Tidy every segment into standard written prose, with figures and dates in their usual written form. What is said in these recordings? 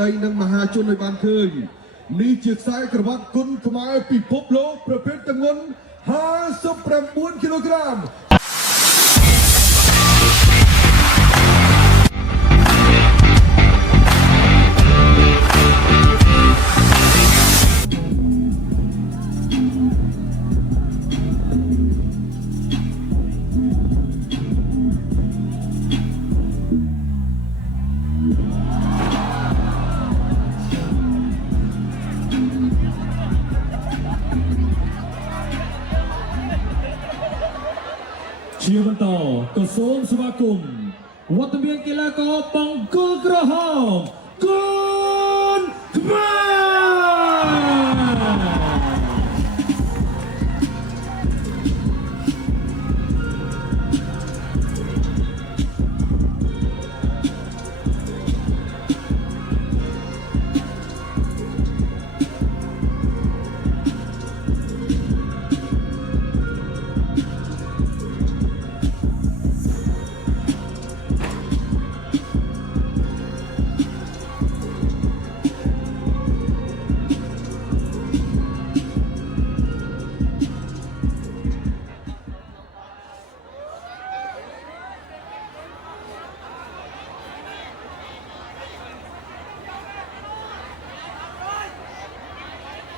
ដីនិងមហាជនឲ្យបានឃើញនេះជាខ្សែក្រវ៉ាត់គុណខ្មែរពិភពលោកប្រភេទទម្ងន់59 គីឡូក្រាមជាបន្តក៏សូមស្វាគមន៍វត្តមានកីឡាករបង្គោលក្រហមកូនខ្មែរ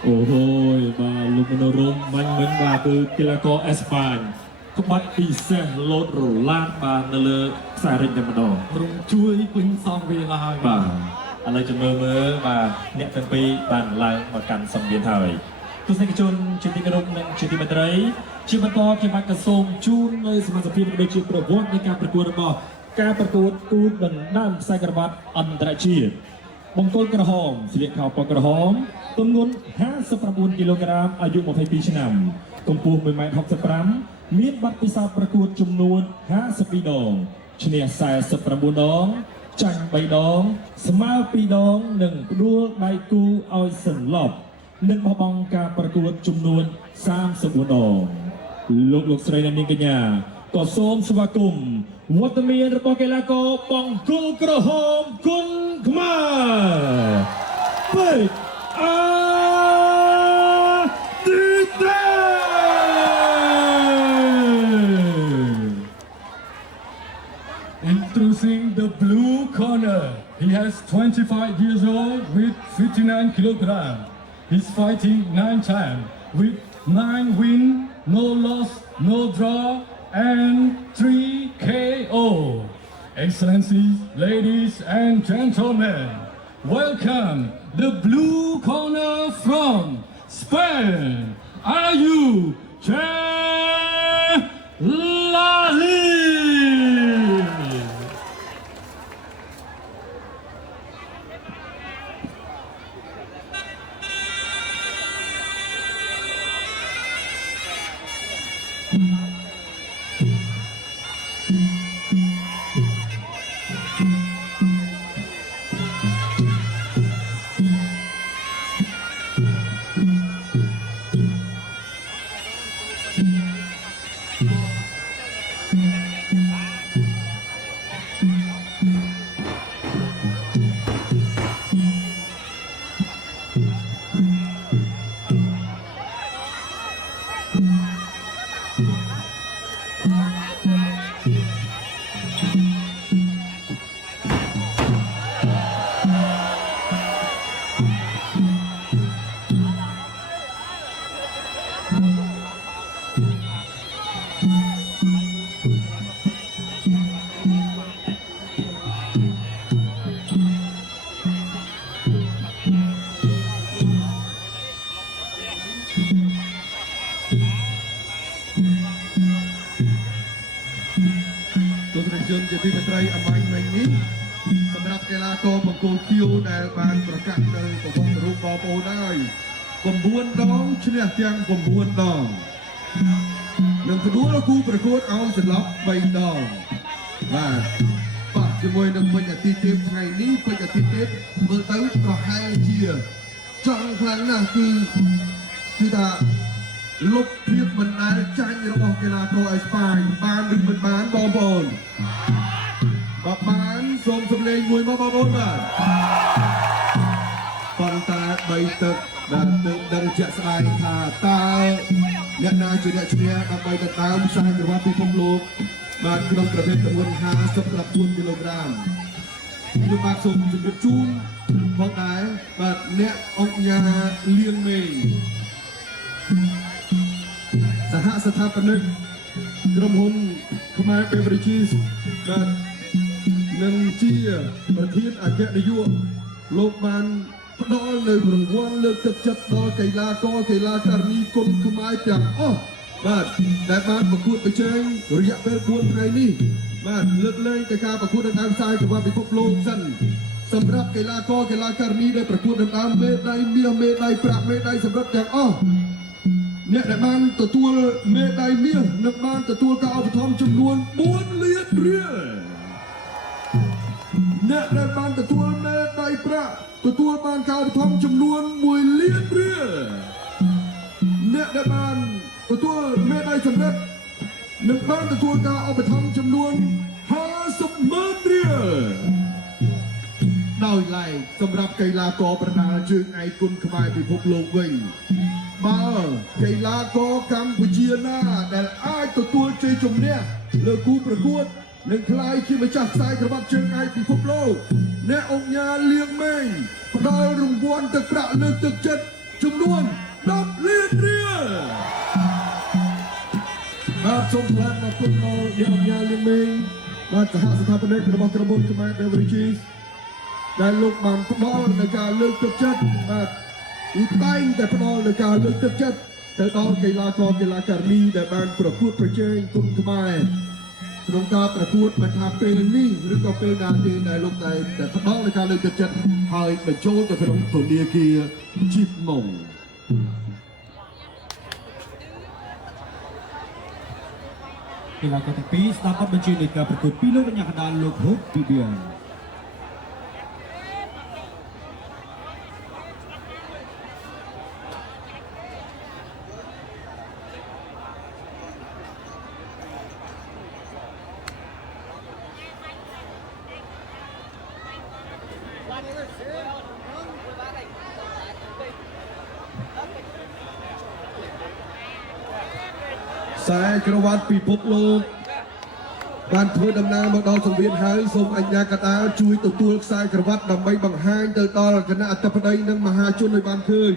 អូហូយបាទលោកមនោរមបាញ់មិនបាទគឺកីឡាករអេស្ប៉ាញក្បាច់ពិសេសលោតរឡាតបាទនៅលើខ្សែរិចតែម្ដងរំជួយពេញសងវាមកហើយបាទឥឡូវចាំមើលបាទអ្នកទាំងពីរបានឡើងមកកាន់សង្វៀនហើយទស្សនិកជនជាទីគោរពនិងជាទីមេត្រីជាបន្តជាបាច់កសូមជូននៅសមាជិកភាពដូចជាប្រវត្តិនៃការប្រកួតរបស់ការប្រកួតគូដណ្ដើមខ្សែក្រវ៉ាត់អន្តរជាតិបង្គោលក្រហមស្លៀកខោពណ៌ក្រហមទម្ងន់59 គីឡូក្រាមអាយុ22ឆ្នាំកម្ពស់ 1.65 m មានបទពិសោធន៍ប្រកួតចំនួន52ដងឈ្នះ49ដងចាញ់3ដងស្មើ2ដងនិងផ្ដួលដៃគូឲ្យសន្លប់និងបោះបង់ការប្រកួតចំនួន34ដងលោកស្រីនិងនាងកញ្ញាក៏សូមស្វាគមន៍វត្តមានរបស់កីឡាករបង្គោលក្រហមគុណខ្មែរពេជ្រIntroducing the blue corner. He has 25 years old with 59 kilograms. He's fighting 9 times with 9 wins, no loss, no draw, and 3 KO. Excellencies, ladies and gentlemen, welcome the blue corner from Spain. Are you Lali?ជនជាទីមេត្រីអមាញ់មិញនេះសម្រាប់កីឡាករបង្គោលខៀវដែលបានប្រកាសនៅប្រវត្តិរូបបងប្អូនហើយ9ដងឈ្នះទាំង9ដងនិងផ្ដួលគូប្រកួតឲ្យសន្លប់3ដងបាទបាក់ជាមួយនឹងពេញអាទិត្យទេពថ្ងៃនេះពេញអាទិត្យទេពមើលទៅប្រហែលជាចង់ខ្លាំងណាស់គឺថាលុបភាពមិនដែលចាញ់របស់កីឡាករអេស្ប៉ាញបានឬមិនបានបងប្អូនបាទបានសូមសម្លេងមួយមកបងប្អូនបាទ ទឹកដែលទើបដឹងជាក់ស្ដែងថាតើអ្នកណាជាអ្នកឈ្នះដើម្បីដណ្ដើមខ្សែក្រវ៉ាត់ពិភពលោកបាទក្នុងប្រភេទទម្ងន់54គីឡូក្រាមខ្ញុំបាទសូមជម្រាបជូនផងដែរបាទអ្នកអង្គការលៀងមេងសហស្ថាបនិកក្រុមហ៊ុនខ្មែរ Beverages បាទនិងជាប្រធានអគ្គនាយកលោកបានផ្ដល់នៅរង្វាន់លើកទឹកចិត្តដល់កីឡាករកីឡាការិនីគុនខ្មែរទាំងអស់បាទដែលបានប្រកួតប្រជែងរយៈពេល4ថ្ងៃនេះបាទលើកលែងតែការប្រកួតដណ្ដើមខ្សែក្រវ៉ាត់ពិភពលោកសិនសម្រាប់កីឡាករកីឡាការិនីដែលប្រកួតដណ្ដើមមេដាយមាសមេដាយប្រាក់មេដាយសម្រាប់ទាំងអស់អ្នកដែលបានទទួលមេដាយមាសនឹងបានទទួលការឧបត្ថម្ភចំនួន4លានរៀលអ្នកដែលបានទទួលមេដាយប្រាក់ទទួលបានការឧបត្ថម្ភចំនួន1លានរៀលអ្នកដែលបានទទួលមេដាយសម្រិតនឹងបានទទួលការឧបត្ថម្ភចំនួន50,000រៀលដោយឡែកសម្រាប់កីឡាករប្រដាល់ជើងឯកគុនខ្មែរពិភពលោកវិញបើកីឡាករកម្ពុជាណាដែលអាចទទួលជ័យជំនះលើគូប្រកួតនឹងក្លាយជាម្ចាស់ខ្សែក្រវ៉ាត់ជើងឯកពិភពលោកអ្នកអង្គការលៀងមេងផ្ដល់រង្វាន់ទឹកប្រាក់លើកទឹកចិត្តចំនួន10លានរៀលបាទសូមថ្លែងអរគុណដល់អ្នកអង្គការលៀងមេងបាទសហស្ថាបនិករបស់ក្រុមហ៊ុនខ្មែរ Beverages ដែលលោកបានផ្ដល់នៅការលើកទឹកចិត្តបាទគឺតែងតែផ្ដល់នៅការលើកទឹកចិត្តទៅដល់កីឡាករកីឡាការិនីដែលបានប្រកួតប្រជែងគុនខ្មែរក្នុងការប្រកួតមិនថាពេលនេះឬក៏ពេលណាទេដែលលោកតែផ្ដល់នៅការលើកទឹកចិត្តហើយបញ្ចូលទៅក្នុងធនាគារជីបម៉ុងកីឡាករទាំងពីរស្ដាប់បទបញ្ជានៃការប្រកួតពីលោកកញ្ញាកណ្ដាលលោកហូបពីបៀនខ្សែក្រវ៉ាត់ពិភពលោកបានធ្វើដំណើរមកដល់សង្វៀនហើយសូមអញ្ញាកតាជួយទទួលខ្សែក្រវ៉ាត់ដើម្បីបង្ហាញទៅដល់គណៈអធិបតីនិងមហាជនឲ្យបានឃើញ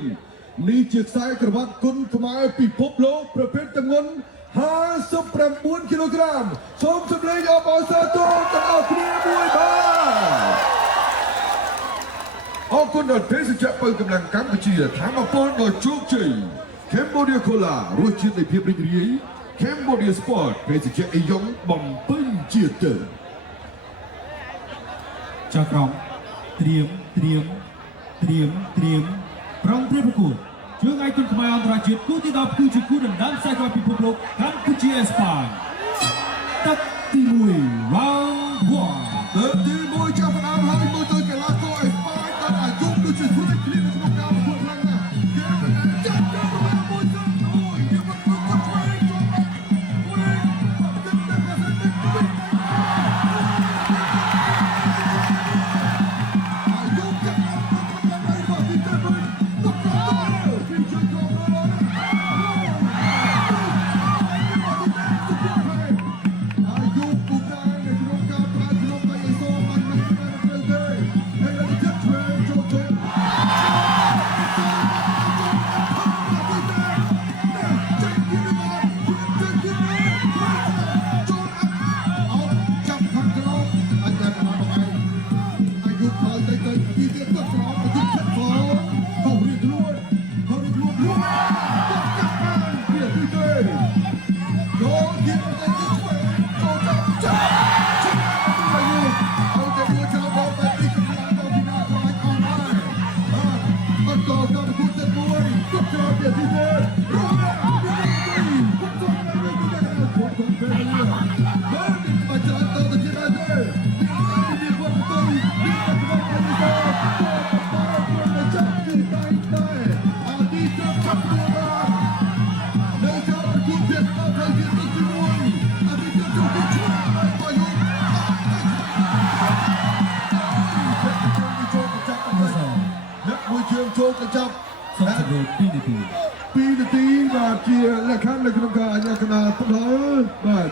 នេះជាខ្សែក្រវ៉ាត់គុនខ្មែរពិភពលោកប្រភេទទម្ងន់59គីឡូក្រាមសូមសម្លេងអបអរសាទរទាំងអស់គ្នាមួយបាទអរគុណដល់ទេសចរពៅកម្លាំងកម្ពុជាធម្មពលដ៏ជោគជ័យ Cambodia Cola រសជាតិនៃភាពរីករាយ Cambodia Sport ភេសជ្ជៈអេយ៉ុងបំពេញជាតិ ចៅក្រមត្រៀមប្រងព្រឹត្តិប្រកួតជើងឯកគុនខ្មែរអន្តរជាតិគូទី10គឺជាគូដណ្ដើមខ្សែក្រវ៉ាត់ពិភពលោកកម្ពុជាអេស្ប៉ាញទឹកទី1 round 1ទឹកទី1ចាប់ផ្ដើមហើយមើលទៅកីឡាករអេស្ប៉ាញដែលអាយុដូចជាស្រីគ្លៀនក្នុងការប្រកួតខ្លាំងណាស់គេបានចាត់ចូលមកមួយទៅអូយគេបានប្រកួតឆ្វេងចូលមកវិញទឹកទឹកទឹកទឹកអាយុចាប់ផ្ដើមហើយមកទីទៅវិញទុកទៅពីជួយចូលមកអាយុពូកែនៅក្នុង មួយជើងចូលកញ្ចប់ សូមជម្រាប2នាទី 2នាទីបាទជាលក្ខខណ្ឌនៅក្នុងការអាជ្ញាកណ្ដាលផ្ដល់បាទ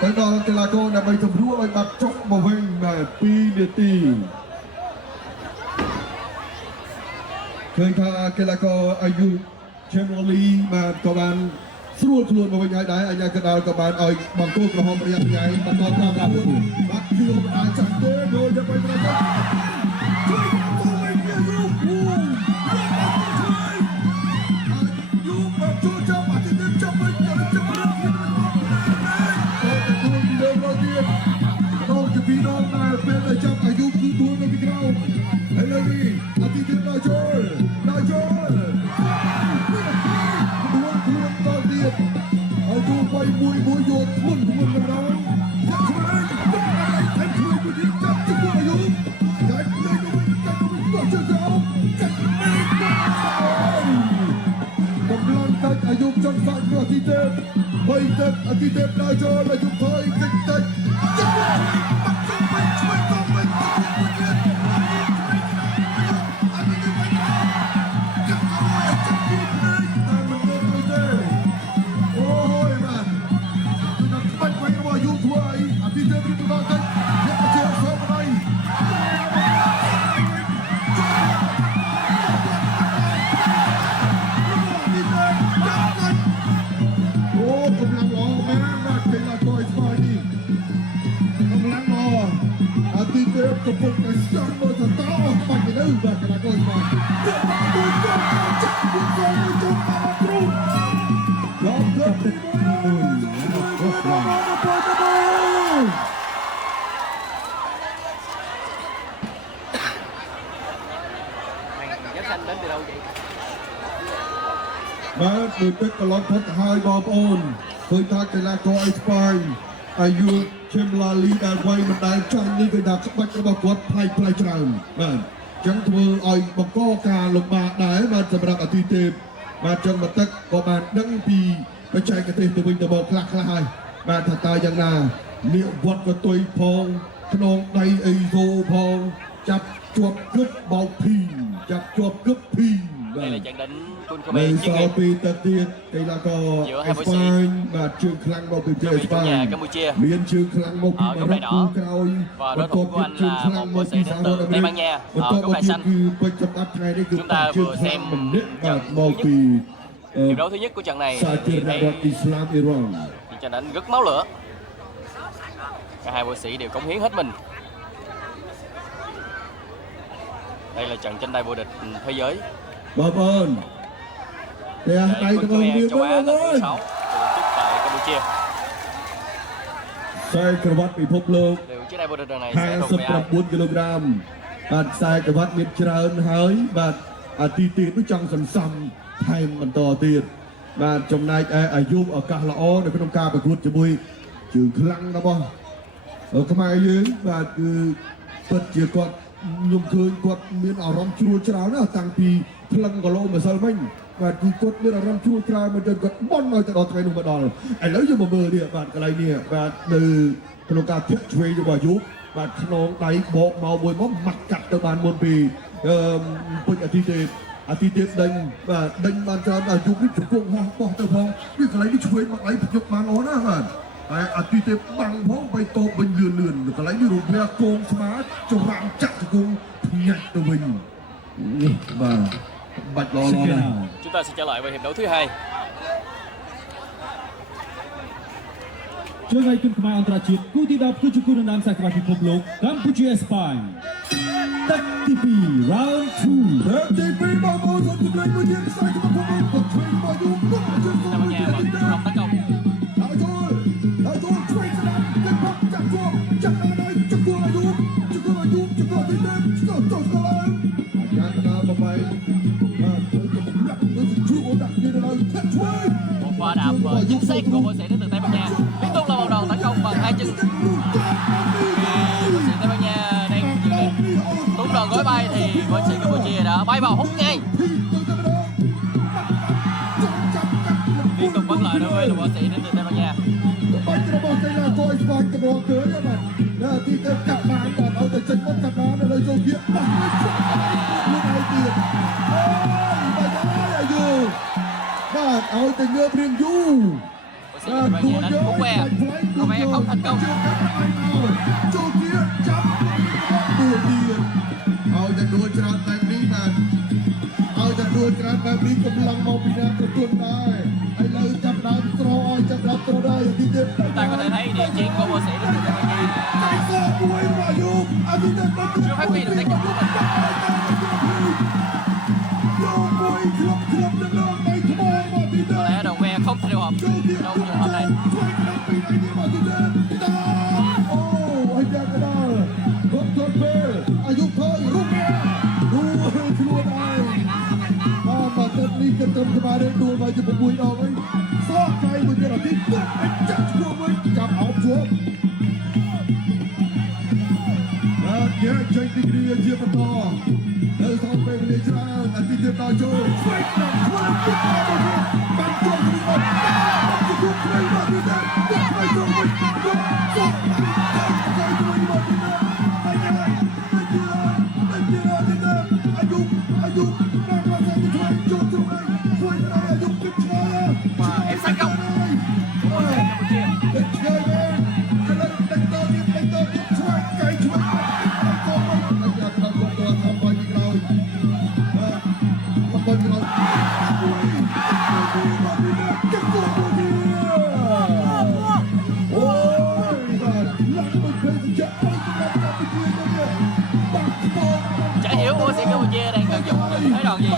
ទៅដល់កីឡាករដើម្បីសម្រួលឲ្យបាត់ចុកមកវិញបាទ2នាទីឃើញថាកីឡាករអាយុ Generally បាទក៏បានស្រួលខ្លួនមកវិញហើយដែរអាជ្ញាកណ្ដាលក៏បានឲ្យបង្គោលក្រហមប្រយ័ត្នប្រយែងបន្តតាមការប្រកួតបាទគឺមិនអាចចាស់ទេដោយទៅវិញទៅជួយបង្គោលវិញយូមកចូលចាប់អតិថិជនចាប់វិញចាប់រត់ទៀតដល់ទៅពីដល់ដែលពេលទៅចាប់អាយុគឺដួលនៅពីក្រោមហើយលើនេះអតិថិជនដល់ចូលដល់ទៀតហើយទូបីមួយយកធ្ងន់ម្ដងចាប់ឆ្មាតែជួយមួយទៀតចាប់ទៅអាយុតែលេងទៅចាប់ទៅចុះក្រោមចាប់កម្លាំងកាច់អាយុចង់សាច់ប្រតិទេពបីទឹកអតិទេពដល់ចូលអាយុថយកិច្ចចាប់បាក់ជួយទៅវិញមួយទៀតកំពុងតែស្ទង់មើលទៅតបាច់ទៅបាទកីឡាករមកមួយចាប់មួយចូលមកគ្រូដល់ទៅទីបាទមួយទឹកកន្លងផុតហើយបងប្អូនឃើញថាកីឡាករអេស្ប៉ាញអាយុឈឹមឡាលីដែលវាយមិនដែលចាញ់នេះគឺថាក្បាច់របស់គាត់ផ្លែច្រើនបាទអញ្ចឹងធ្វើឲ្យបង្កការលំបាកដែរបាទសម្រាប់អតិទេពបាទចឹងមកទឹកក៏បានដឹងពីបច្ចេកទេសទៅវិញទៅមកខ្លះហើយបាទថាតើយ៉ាងណានាកវត្តក៏ទុយផងខ្នងដៃអីសូផងចាប់ជាប់គឹបបោកភីចាប់ជាប់គឹបភីបាទ Đây là trận đánh Kun នៅ Khmer សល់ chuyên ពី nghiệp ទឹកទៀតកីឡាករអេស្ប៉ាញបាទជើងខ្លាំងមកពីប្រទេសអេស្ប៉ាញ nhà Campuchia មានជើងខ្លាំងមកពីបារ៉ុកគូក្រោយ và đối thủ của anh là một sĩ đến từ Tây Ban Nha ở cúp đại xanh. គឺពេជ្រសម្បត្តិថ្ងៃនេះគឺ Chúng ta vừa xem ម្នាក់បាទ trận មកពី hiệp đấu thứ nhất của trận này សាធារណ thì រដ្ឋអ៊ីស្លាមអ៊ីរ៉ង់ trận đánh rất máu lửa. Cả hai võ sĩ đều cống hiến hết mình. Đây là trận tranh tài vô địch thế giới បងប្អូនតែ để ដៃ Kun ទៅមាន Khmer châu Á អើ lần thứ យ 6 được tổ chức tại Campuchia. ខ្សែក្រវ៉ាត់ពិភពលោក Liệu chiếc này vô địch lần này sẽ thuộc về ai? 59គីឡូក្រាមបាទខ្សែក្រវ៉ាត់មានច្រើនហើយបាទអាទីទៀតនោះចង់សន្សំថែមបន្តទៀតបាទចំណែកឯអាយុឱកាសល្អនៅក្នុងការប្រកួតជាមួយជើងខ្លាំងរបស់ខ្មែរយើងបាទគឺពិតជាគាត់ខ្ញុំឃើញគាត់មានអារម្មណ៍ជ្រួលច្រាលណាស់តាំងពីផ្លឹងគីឡូម្សិលមិញបាទគឺគាត់មានអារម្មណ៍ជ្រួលច្រាលមកទៅគាត់បន់ឲ្យទៅដល់ថ្ងៃនោះមកដល់ឥឡូវយើងមកមើលនេះបាទកន្លែងនេះបាទនៅក្នុងការធាក់ឆ្វេងរបស់អាយុបាទខ្នងដៃបកមកមួយមកម៉ាត់កាត់ទៅបានមុនពីពុជអាទីទេពដេញបាទដេញបានច្រើនអាយុនេះជង្គង់ហោះបោះទៅផងនេះកន្លែងនេះឆ្វេងមកដៃប្រយុទ្ធបានល្អណាស់បាទហើយអាទីទេពបាំងផងបីតបវិញលឿនៗកន្លែងនេះរូបរាងកងស្មាចម្រាំចាក់ជង្គង់ញាច់ទៅវិញនេះបាទបាច់ល្អណាស់ Chúng ta sẽ trở lại với hiệp đấu thứ hai. ជើងឯកជនខ្មែរអន្តរជាតិគូទី10គឺជាគូដណ្ដើមសាកលពិភពលោកកម្ពុជាអេស្ប៉ាញទឹកទី2 round 2 ទឹកទី2បងប្អូនសូមជម្រាបមួយទៀតខ្សែក្បាច់ផងគាត់ឆ្វេងមកយូរគាត់ជើង Tây Ban Nha vẫn chủ động tấn công. ដល់ចូលឆ្វេងស្ដាប់ទឹកផងចាប់ជាប់ចាប់ដល់ជង្គង់អាយុជង្គង់ទីទេពជង្គង់ឡើងអាចារ្យកណ្ដាលបបែកបាទទៅកម្លាក់ទៅជួបដាក់គ្នាដល់ធាក់ឆ្វេង Một pha đạp chính xác của võ sĩ đến từ Tây Ban Nha. Liên tục là một đòn tấn công bằng hai chân. Võ sĩ Tây Ban Nha đang dự định tung đòn gối bay thì võ sĩ Campuchia đã bay vào hút ngay. Liên tục bắn lại đối với võ sĩ đến từ Tây Ban Nha. បាច់របស់កីឡាករស្វាយកម្រឃើញបាទទីទៅកាប់បានបាទឲ្យទៅចេញមកកាប់បានឥឡូវចូលវាបាត់ខ្លួនឯងទៀត តែងើបរៀងយូរ Sẽ là bao nhiêu đánh cũng que. Rome không thành công. ចូលទៀតចាប់ដួលទៀតឲ្យតែដួលច្រើនបែបនេះបាទឲ្យតែដួលច្រើនបែបនេះកំឡុងមកពីណាប្រទល់ដែរឥឡូវចាប់ដើមស្រោឲ្យចាប់ដើមស្រោដែរទីទៀត Chúng ta có thể thấy địa chiến của Bồ Sĩ đến từ Tây Ban Nha chưa phát huy được tác dụng của mình. Có lẽ đồng ve không thể điều hợp trong trường hợp này. Kemarin dua baju pembuih awal, sampai menjadi tidak encak semua jam outdoor. Dan dia jadi dia dia betul. Dan sampai menjelaskan nanti dia tahu. Fight dan fight kita bagi bantuan kita. Cukup terima kita. Bantuan kita. Và em thành công của Bồ Sĩ Campuchia. Chả hiểu Bồ Sĩ Campuchia đang cần dùng thế đòn gì.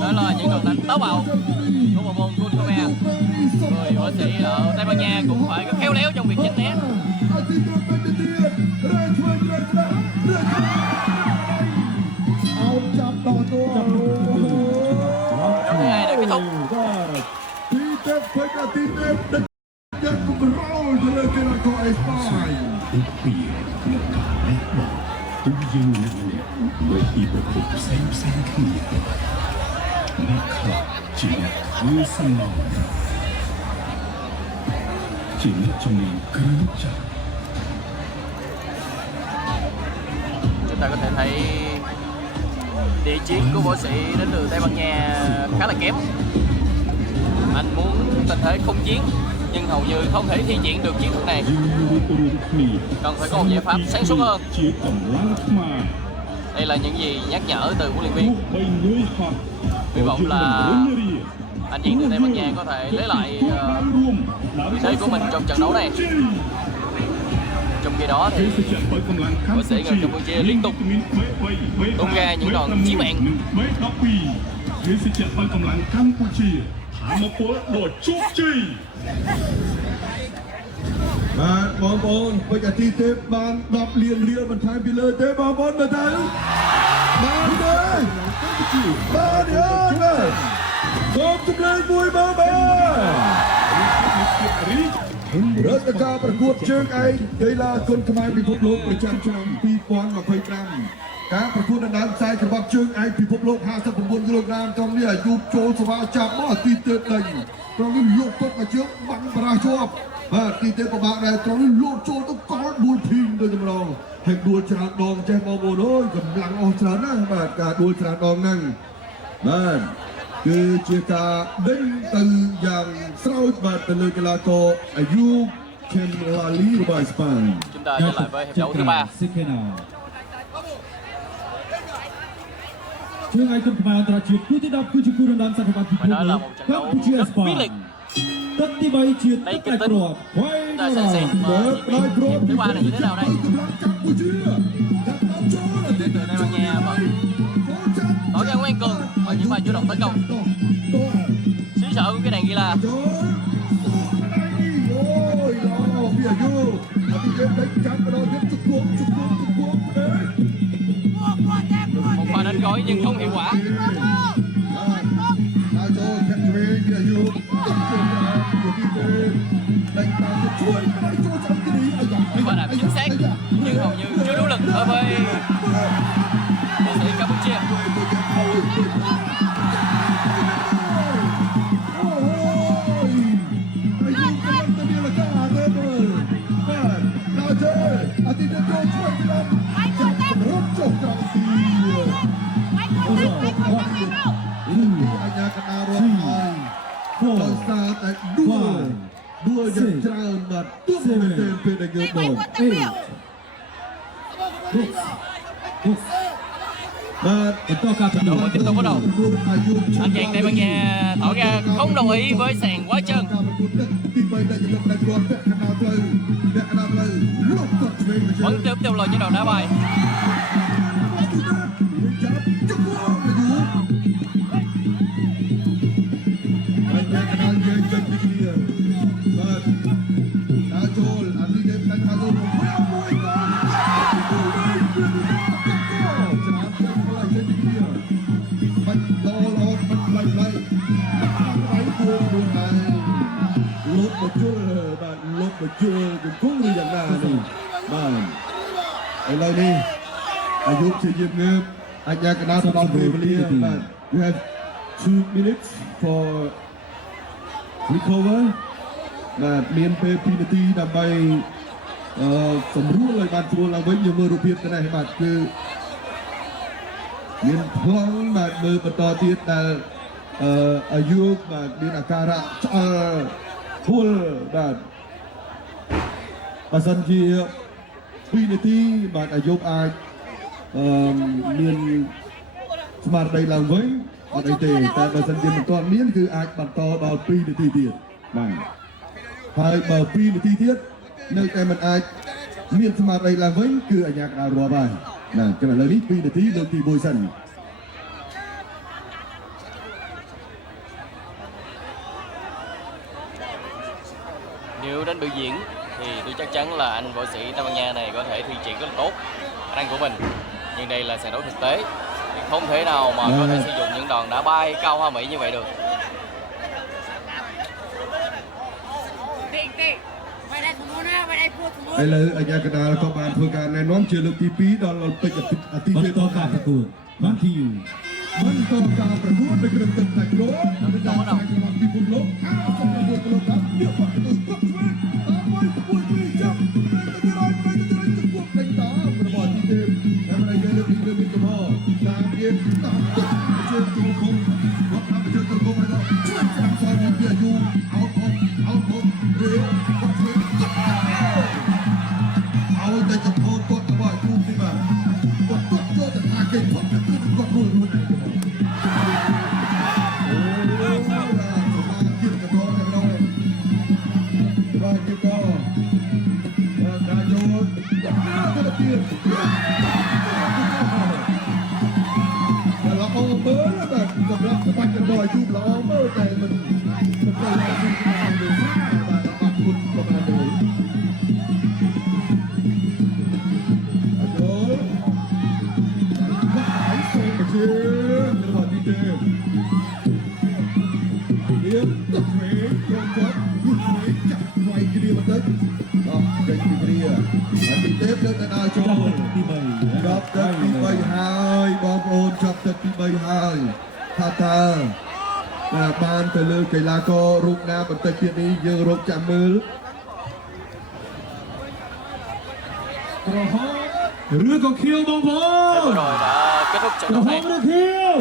Đó là những đòn đánh táo bạo của bộ môn Kun Khmer. Người võ sĩ ở Tây Ban Nha cũng phải rất khéo léo trong việc tránh né. Đấu thứ hai đã kết thúc. Được quyền được cả nét bỏ cũng như nặng nề với khi bộ phục xem khi nét khờ chỉ là thứ xanh màu chỉ là trong mình cứ chặt. Chúng ta có thể thấy địa chiến của võ sĩ đến từ Tây Ban Nha khá là kém. Anh muốn tình thế không chiến nhưng hầu như không thể thi triển được chiến thuật này. Cần phải có một giải pháp sáng suốt hơn. Đây là những gì nhắc nhở từ huấn luyện viên. Hy vọng là anh chiến từ Tây Ban Nha có thể lấy lại vị thế của mình trong trận đấu này. Trong khi đó thì võ sĩ người Campuchia liên tục tung ra những đòn chí mạng. Bạn bóng bóng bây giờ thi tiếp bạn đọc liền bàn thai bị lơ tiếp bóng bóng bàn thai bạn đây bạn ơi không chụp lên vui bóng bóng rất là caoประกวดជើងឯកកីឡាគុនខ្មែរពិភពលោកប្រចាំឆ្នាំ2025ការប្រកួតដណ្ដើមខ្សែក្បាប់ជើងឯកពិភពលោក59គីឡូក្រាមtrongនេះអាយុចូលសវ៉ាចាប់មកទីទើបលេងtrongនេះលោកទុកមកជើងបាំងបរាជាប់បាទទីទើបប្របាក់ដែរtrongនេះលោកចូលទៅកលដួលភីងទៅម្ដងហើយដួលច្រើនដងចេះបងប្អូនអើយកម្លាំងអស់ច្រើនណាស់បាទការដួលច្រើនដងហ្នឹងបាទគឺជាការដេញទៅយ៉ាងស្រោចបាទទៅលើកីឡាករអាយុខេមឡាលីរបស់អេស្ប៉ាញ Chúng ta trở lại với hiệp đấu thứ 3. Chương Ai Quân Khmerអន្តរជាតិគូទី10គឺជាគូដណ្ដើមសកលពិភពលោកកម្ពុជាអេស្ប៉ាញទឹកទី3ជាទឹកតែគ្រាប់ Ta sẽ xem hiệp thứ 3 này như thế nào đây. Đến từ Tây Ban Nha vẫn tỏ ra quen cường và những pha chủ động tấn công. Xứ sở của cái đàn ghi là một pha đánh gói nhưng không hiệu quả. Pha đạp chính xác nhưng hầu như chưa đủ lực đối với võ sĩ Campuchia. ដើរតែដួលយ៉ាងច្រើនបាទទោះមិនទេពេលដែលយើងមក eight, six, បាទ បន្តការប្រដៅ tiếp tục bắt đầu អាយុ anh chàng Tây Ban Nha tỏ ra không đồng ý với sàn quá chân ការប្រកួតទី3ដែលយើងបានគាត់ពាក់កណ្ដាលផ្លូវលុបគាត់ឆ្វេង vẫn tiếp tục là những đòn đá bay ចាប់ជង្គង់ទៅយូរហើយកណ្ដាលយើងចេញពីគ្នាបាទដើរចូលអានេះគេផ្នែកខាងលើមួយច្រើនពេកផ្លៃចេញពីគ្នាបាច់ល្អបាត់ផ្លៃផ្លៃគួរខ្លួនហើយលុបមកជុលបាទលុបមកជុលជង្គង់ឬយ៉ាងណានេះបាទឥឡូវនេះអាយុជាយឺតងើបអាចកណ្ដាលទៅដល់ពេលវេលាបាទ you have 2 minutes for recover បាទមានពេល2នាទីដើម្បីសម្រួលឲ្យបានស្រួលឡើងវិញយើងមើលរូបភាពទៅនេះបាទគឺមានប្លង់បាទមើលបន្តទៀតដែលអាយុបាទមានអាការៈឆ្អើរធុលបាទបើសិនជា2នាទីបាទអាយុអាចមានស្មារតីឡើងវិញអត់អីទេតែបើសិនជាមិនទាន់មានគឺអាចបន្តដល់2នាទីទៀតបាទហើយបើ2នាទីទៀតនៅតែមិនអាចមានស្មារតីឡើងវិញគឺអាជ្ញាកណ្ដាលរាប់ហើយណាចឹងឥឡូវនេះ2នាទីលើកទី1សិន nếu đến biểu diễn thì tôi chắc chắn là anh võ sĩ Tây Ban Nha này có thể thi triển rất là tốt khả năng của mình nhưng đây là sàn đấu thực tế thì không thể nào mà có thể sử dụng những đòn đá bay cao hoa mỹ như vậy được ឥឡូវអាជ្ញាកណ្ដាលក៏បានធ្វើការណែនាំជាលើកទី2ដល់ពេជ្រអាទិ ប ទេ ន្ត ព ការប្រកួត continue បន្តការប្រកួតនៅក្នុងទឹកតែក្រូនៅតាមខ្សែក្របពិភពលោក59គីឡូក្រាមយកបាត់ទៅគ្រប់ឆ្វេងតាមមួយពួយពីរចាប់ទៅរយទៅពួកដេញតារបស់ទីទេពតែមិនឲ្យលើកទី1វិញទៅមកតាមទៀតតាមទឹកជើងទូគុំគាត់តាមជើងទូគុំហើយដល់ជួយចាំសល់ពីអាយុអោតរៀលគាត់ធ្វើឲ្យតែចំពោះគាត់របស់គ្រូទីបាទគាត់ចូលទៅថាគេគាត់គាត់រួចរួចអូទៀតក៏ដល់តែដល់បាទទៀតក៏បាទចូលទៅទៀតល្អមើលបាទសម្រាប់ស្បាច់កណ្ដោយជូបល្អមើលតែមិនទៅជូបតាមដូចបាទអត់គុណប្រហែលទេជារបស់ទីទេទៀតទឹកមេយកគាត់យុទ្ធមេចាក់ស្វ័យគ្រាបន្តិចដល់ចេញពីគ្រាហើយទីទេលើកទៅដល់ចូល ទី3 ចាប់ទឹកទី3ហើយបងប្អូនចាប់ទឹកទី3ហើយថាតើបានទៅលើកីឡាកររូបណាបន្តិចទៀតនេះយើងរកចាំមើលក្រហមឬក៏ខៀវបងប្អូន vừa rồi đã kết thúc trận ក្រ đấu ហ này មឬខៀវ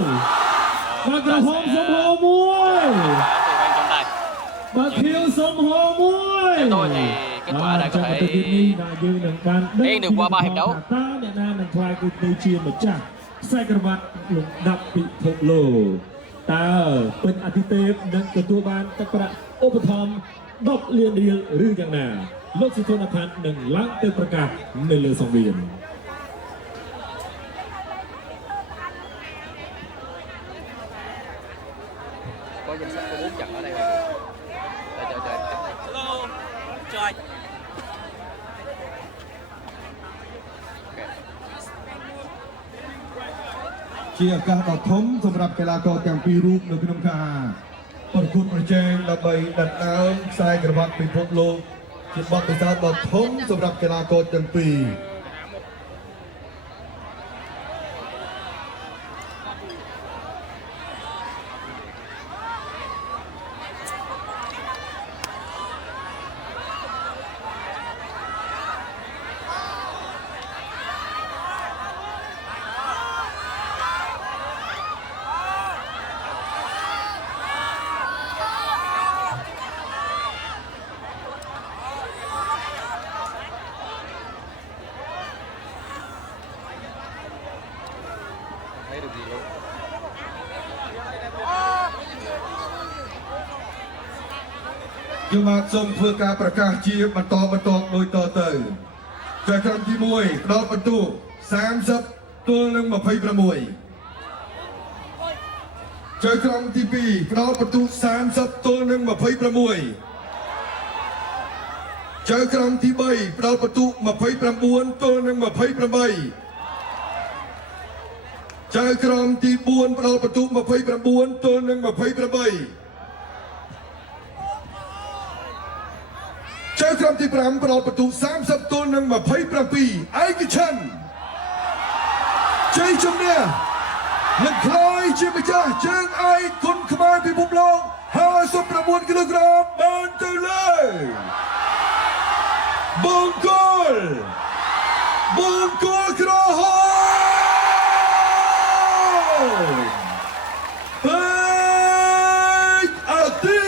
បាទក្រហមសុំហោមួយ đã từ ban trọng tài បាទខៀវសុំហោមួយ theo tôi thì kết quả đã có thể យើងនឹងបាន Yên được qua 3 hiệp đấu តើអ្នកណានឹងខ្លាយទៅជាម្ចាស់ខ្សែក្រវ៉ាត់លំដាប់ពិភពលោកតើពេញអាទិទេពនឹងទទួលបានទឹកប្រាក់ឧបត្ថម្ភ10លានរៀលឬយ៉ាងណាលោកសុធនថាននឹងឡើងទៅប្រកាសនៅលើសង្វៀន có danh sách có 4 trận ở đây không? Trời. Hello, chào anh. ជាឱកាសដ៏ធំសម្រាប់កីឡាករទាំងពីររូបនៅក្នុងការប្រកួតប្រជែងដើម្បីដណ្ដើមខ្សែក្រវ៉ាត់ពិភពលោកជាបទពិសោធន៍ដ៏ធំសម្រាប់កីឡាករទាំងពីរ ខ được gì luôn. ខ្ញុំបាទសូមធ្វើការប្រកាសជាបន្តដោយតទៅចែកក្រុមទី1ផ្ដល់បន្ទុក30ទល់នឹង26ចែកក្រុមទី2ផ្ដល់បន្ទុក30ទល់នឹង26ចែកក្រុមទី3ផ្ដល់បន្ទុក29ទល់នឹង28ចែកក្រុមទី4ផ្ដល់បន្ទុក29ទល់នឹង28ចៅក្រុមទី5ផ្ដល់បន្ទុក30ទល់នឹង27ឯកជនជ័យជំនះនឹងក្លាយជាម្ចាស់ជើងឯកគុនខ្មែរពិភពលោក59គីឡូក្រាមបានទៅលើបង្គោលក្រហមពេជ្រអាទិទេ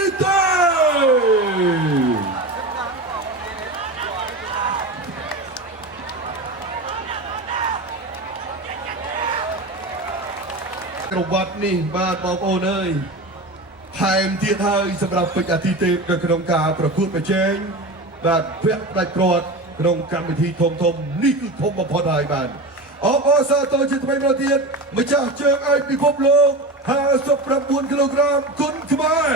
ក្រវ៉ាត់នេះបាទបងប្អូនអើយថែមទៀតហើយសម្រាប់ពេជ្រអាទិទេពនៅក្នុងការប្រកួតប្រជែងបាទវគ្គផ្ដាច់ព្រាត់ក្នុងកម្មវិធីធំនេះគឺធំបំផុតហើយបាទអបអរសាទរជាថ្មីម្ដងទៀតម្ចាស់ជើងឯកពិភពលោក59គីឡូក្រាមគុនខ្មែរ